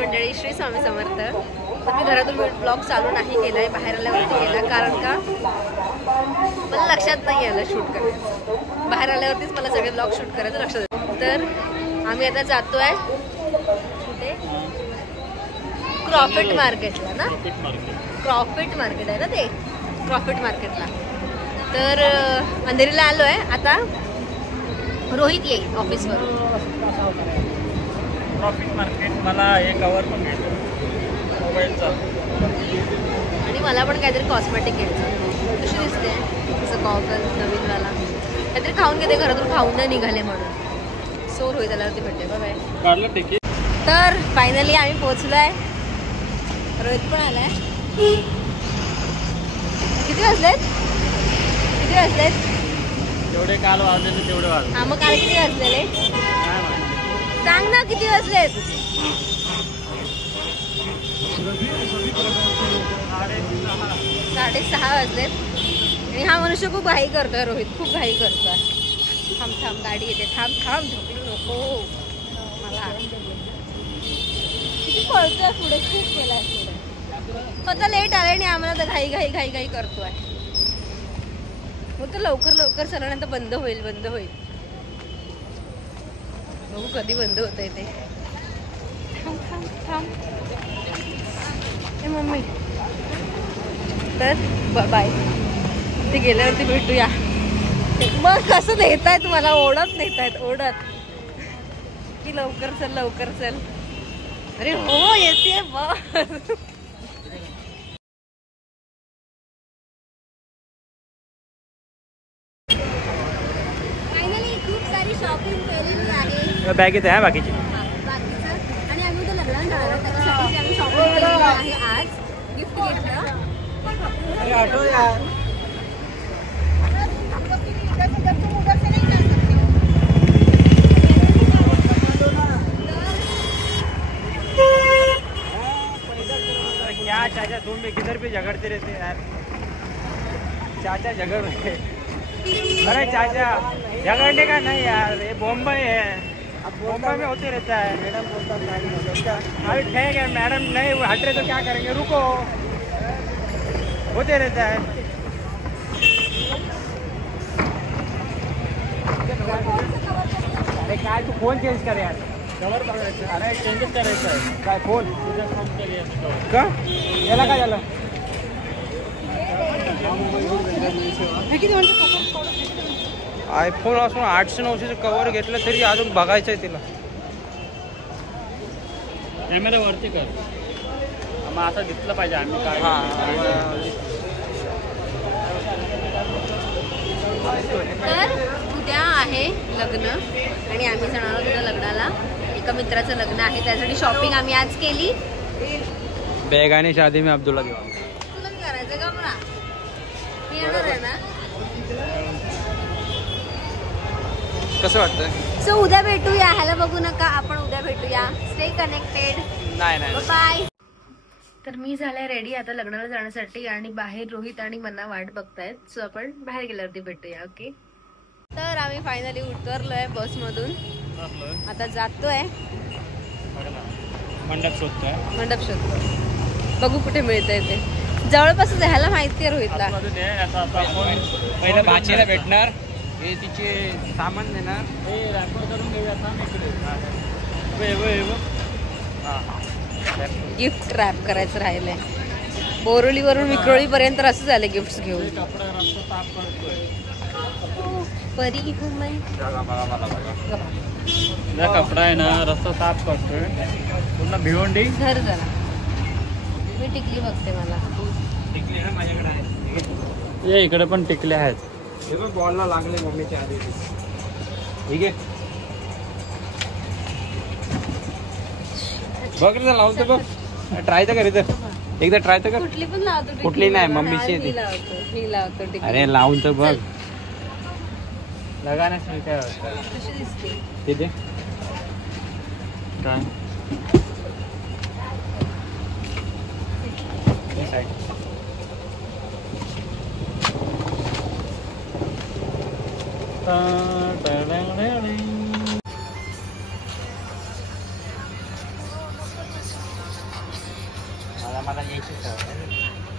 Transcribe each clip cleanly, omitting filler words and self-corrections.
मंडळी श्री स्वामी समर्थ. तर मी घरातून ब्लॉग चालू नाही केलाय, बाहेर आल्यावरती केला. कारण का मला लक्षात नाही आलं शूट करायचं. बाहेर आल्यावरतीच मला सगळे ब्लॉग शूट करायचं लक्षात येतं. तर आम्ही आता जातोय कुठे, क्रॉफिट मार्केटला ना, क्रॉफिट मार्केट आहे ना ते, क्रॉफिट मार्केटला. तर अंधेरीला आलोय. आता रोहित येईल ऑफिसवरून. क्रॉफिट मार्केट मला हे कवर पण घ्यायचं मोबाईलचा, आणि मला पण काहीतरी कॉस्मेटिक घ्यायचं. कशी दिसते असं गॉगल नवीनवाला. काहीतरी खाऊन घेते, घरातून खाऊन नाही निघाले म्हणून. सो रोहित आल्यावरती भेटते. बाय काढलं तिकीट. तर फायनली आम्ही पोहोचलोय. रोहित पण आलाय. किती वाजलेत? जेवढे काल वाजलेले तेवढे वाजले. हा, मग काल किती वाजलेले सांग ना, किती वाजलेत? 6:30 वाजलेत. आणि हा मनुष्य खूप घाई करतोय. रोहित खूप घाई करतोय. थांब गाडी येते. थांब झोपू नको मला. किती पळतोय पुढे, खूप केलाय पुढे. स्वतः लेट आलाय आणि आम्हाला तर घाई करतोय. मग तर लवकर चालवण्यात बंद होईल. बघू कधी बंद होत आहे ते. थांब मम्मी. तर बाय, ते गेल्यावरती भेटूया. मग कसं नेतायत मला, ओढत की लवकर चल. अरे हो, येते बस. फायनली खूप सारी शॉपिंग केलेली आहे. बॅग येते बाकीची. आणि आम्ही उद्या लग्नाला जाणार आहोत. त्याच्यासाठी आम्ही शॉपिंग केलेली आहे. आज गिफ्ट घेतलं. क्या चाचा, तुम भी किधर भी झगड़ते रहते यार. चाचा झगड़ रहे. अरे चाचा, झगड़ने का नहीं यार, ये बॉम्बे है. बॉम्बे में होते रहता है. मैडम बोलता है अभी ठीक है, मैडम नहीं हट रहे तो क्या करेंगे, रुको. होते रहता है. अरे काय, तू फोन चेंज कर यार. कवर बघायचं. अरे चेंजच करायचं आहे. काय फोन तुझ्या फोन केली का, याला काय झालं? आयफोन असून 800-900चं कवर घेतलं तरी अजून बघायचं आहे तिला. कॅमेरा वरती कर. मग असं दिसलं पाहिजे आम्ही काय. तर उद्या आहे लग्न आणि आम्ही जाणार आहोत उद्या लग्नाला. एका मित्राचं लग्न आहे, त्यासाठी शॉपिंग आम्ही आज केली. बेगाने शादी में अब्दुल्ला घेऊ. तुला करायचं का मला? मी येणार आहे ना. कसं वाटतंय? सो उद्या भेटूया. ह्याला बघू नका, आपण उद्या भेटूया. Stay connected. नाही बाय. तर मी झाले रेडी आता लग्नाला जाण्यासाठी. आणि बाहेर रोहित आणि मन्ना वाट बघतायत. सो आपण बाहेर गेल्यावरती भेटूया. ओके. तर आम्ही फायनली उतरलोय बसमधून. आता जातोय मंडप शोधतोय. बघू कुठे मिळतंय ते. जवळपासच आहे, ह्याला माहिती आहे रोहितला. पहिलं भाचीला भेटणार, हे तिचे सामान देणार. गिफ्ट रॅप करायचं राहिलंय. बोरिवलीवरून विक्रोळी पर्यंत असं झालं गिफ्ट घेऊन. परी कपडा आहे ना, रस्ता साफ करतोय पूर्ण. भिवंडी धर जरा, मी टिकली बघते. मला टिकली ना माझ्याकडे आहे. ये इकडे पण टिकले आहेत. हे बघ बॉलला लागले मम्मीच्या आधी. ठीक आहे, बघ ना, लावून तर बघ. ट्राय तर कर, इथं एकदा ट्राय तर कर. कुठली पण लावतो. कुठली नाही, मम्मीची मी लावतो. अरे लावून तर बघ. लगाना काय कशी दिसते तिथे काय.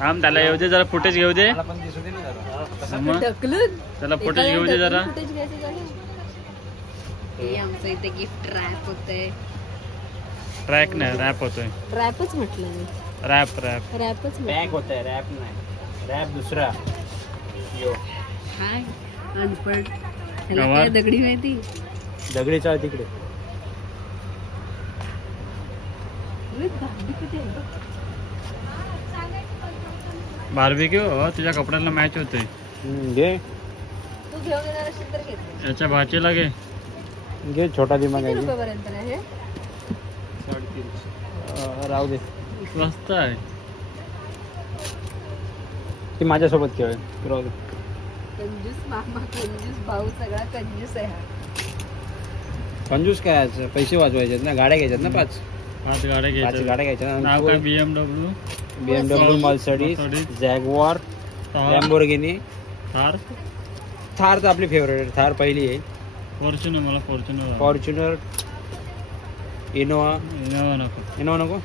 थांब त्याला येऊ दे जरा फुटेज घेऊ दे मग त्याला फुटेज घेऊ दे जरा हे आमचं इथे गिफ्ट रॅप होतंय ट्रॅक नाही रॅप होतोय रॅपच म्हटलं मी रॅपच पॅक होतंय रॅप नाही रॅप दुसरा यो हाय अनपढ ह्याला काय दगडी माहिती दगडी चाळ तिकडे बार्बिक्यू तुझ्या कपड्याला मॅच होते घे तू घेऊन येणार असेल तर घे याच्या भाचीला घे घे छोटा दिमाग किती आहे रुपयापर्यंत आहे हे? राहू दे स्वस्त आहे ती माझ्यासोबत खेळ राहू दे कंजूस मामा कंजूस भाऊ सगळा कंजूस आहे हा कंजूस काय आज पैसे वाचवायचे ना गाड्या घ्यायच्यात ना 5 गाड्या घ्यायच्या घ्यायच्या नाव काय BMW BMW Mercedes Jaguar Lamborghini Thar Thar तर आपली फेवरेट थार पहिली आहे फॉर्च्युनर मला फॉर्च्युनर इनोवा नको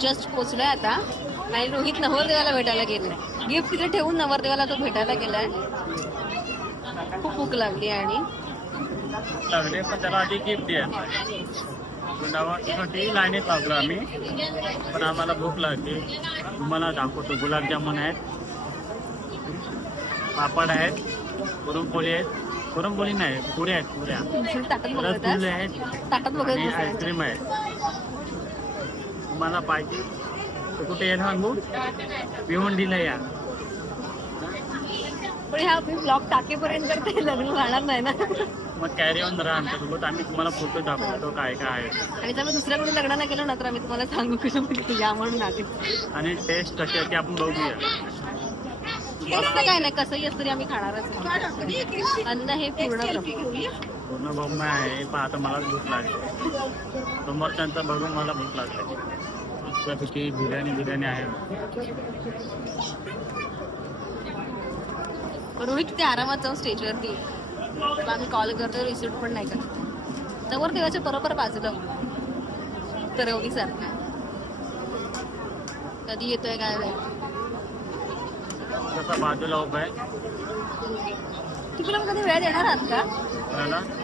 जस्ट पोचलोय आता आणि रोहित नवरदेवाला भेटायला गेलाय गिफ्ट तिथे ठेवून नवरदेवाला तो भेटायला गेलाय खूप भूक लागली आणि लागले पण त्याला आधी गिफ्ट द्यायचं नवासाठी लाईनीत लागलो आम्ही पण आम्हाला भूक लागली तुम्हाला दाखवतो गुलाबजामुन आहेत पापड आहेत पुरणपोळी नाही पुऱ्या आहेत रसगुल्ले आहेत ताटात बघत आणि आईस्क्रीम आहे तुम्हाला पाहिजे तर कुठे येईल सांगू भिवंडीला या पण ह्या ब्लॉग टाकेपर्यंत ते लग्न राहणार नाही ना मग कॅरी ऑन राहा आमच्यासोबत आम्ही तुम्हाला फोटो दाखवतो काय काय आहे आणि जर मी दुसऱ्याकडून लग्न नाही केलं ना तर आम्ही तुम्हाला सांगू कसं या म्हणून आधी आणि टेस्ट कशी आहे ती आपण बघूया टेस्ट काय नाही कसंही असतं तरी आम्ही खाणारच अन्न हे पूर्ण बॉम्ब आहे पण आता मला भूक लागली समोरच्यांचा बघून मला भूक लागली मस्तपैकी बिर्याणी आहे रोहित ते आरामात जाऊन स्टेजवरती आम्ही कॉल करतो रिसिव्ह पण नाही करत नवर देवाच्या बरोबर बाजूला तरवली सारखा कधी येतोय काय तसा बाजूला उभा आहे तिकडे कधी वेळ देणार आहात का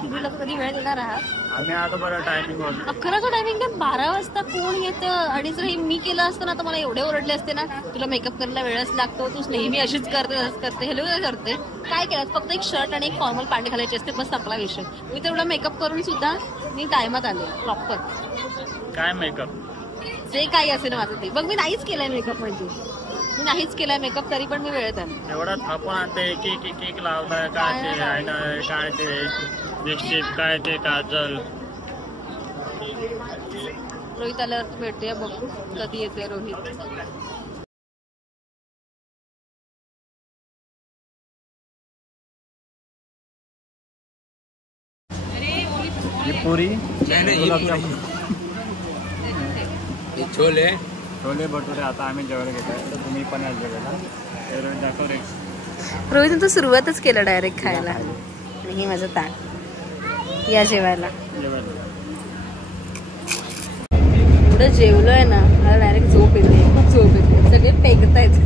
तिकडे कधी वेळ देणार आहात आम्ही आता बरं टायमिंग होतो 11चा टायमिंग काय 12 वाजता कोण येतं आणि जर हे मी केलं असतं ना तर मला एवढे ओरडले असते ना तुला मेकअप करायला वेळच लागतो तू नेहमी अशीच करते हेलो काय करते काय केलं फक्त एक शर्ट आणि एक फॉर्मल पॅन्ट घालायची असते बस संपला विषय मी तेवढा मेकअप करून सुद्धा मी टायमात आले प्रॉपर काय मेकअप जे काही असेल माझं ते बघ मी नाहीच केलंय मेकअप म्हणजे मी नाहीच केलाय मेकअप तरी पण मी वेळेत आले एवढा थापून आणते एक लावलाय काय ते आयलाय काय ते लिपस्टिक काय ते काजल रोहित आल्यावर भेटूया बघू कधी येते रोहित पुरी छोले भटुरे आता आम्ही जेवायला घेतोय तर तुम्ही पण या जेवायला दाखव रे रोहित तर सुरुवातच केलं डायरेक्ट खायला आणि हे माझं ताट या जेवायला एवढं जेवलोय ना मला डायरेक्ट झोप येते खूप झोप येते सगळे पेगतायत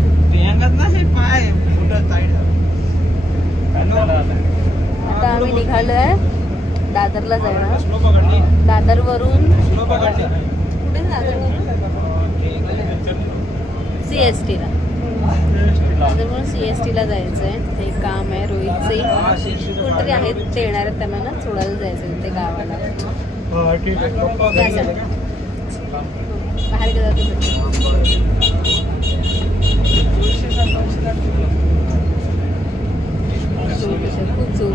आता आम्ही निघालोय दादरला जाणार दादरवरून कुठे दादरवरून CST ला दादरवरून CST ला जायचंय हे काम आहे रोहितचे कोणतरी आहेत ते येणार आहेत त्यांना ना सोडायला जायचं ते गावाला बाहेर गेला खूप झोप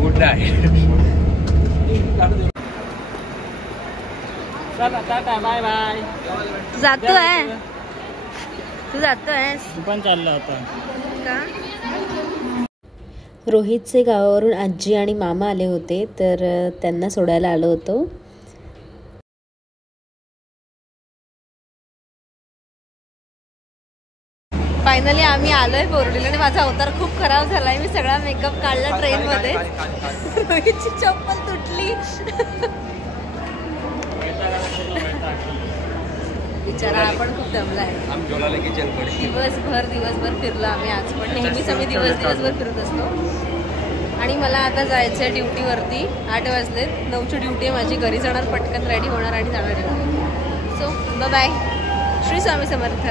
गुड आहे बाय बाय जातोय तू जातोय पण चाललं आता का रोहितचे गावावरून आजी आणि मामा आले होते तर त्यांना सोडायला आलो होतो फायनली आम्ही आलोय बोर्डीला आणि माझा अवतार खूप खराब झालाय मी सगळा मेकअप काढला ट्रेन मध्ये रोहितची चप्पल तुटली बिचारा आपण खूप दमला आहे. दिवसभर फिरलो आम्ही आज पण. नेहमीच आम्ही दिवसभर फिरत असतो. आणि मला आता जायचं आहे ड्युटीवरती. 8 वाजलेत. 9ची ड्युटी आहे माझी. घरी जाणार, पटकन रेडी होणार आणि जाणार आहे. So bye. श्री स्वामी समर्थ.